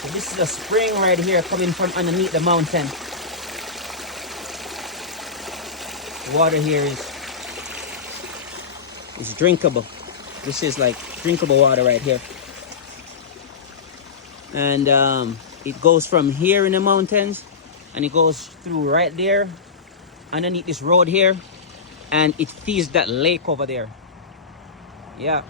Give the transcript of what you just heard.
So this is a spring right here coming from underneath the mountain. The water here is drinkable. This is like drinkable water right here. And it goes from here in the mountains and it goes through right there underneath this road here, and it feeds that lake over there. Yeah.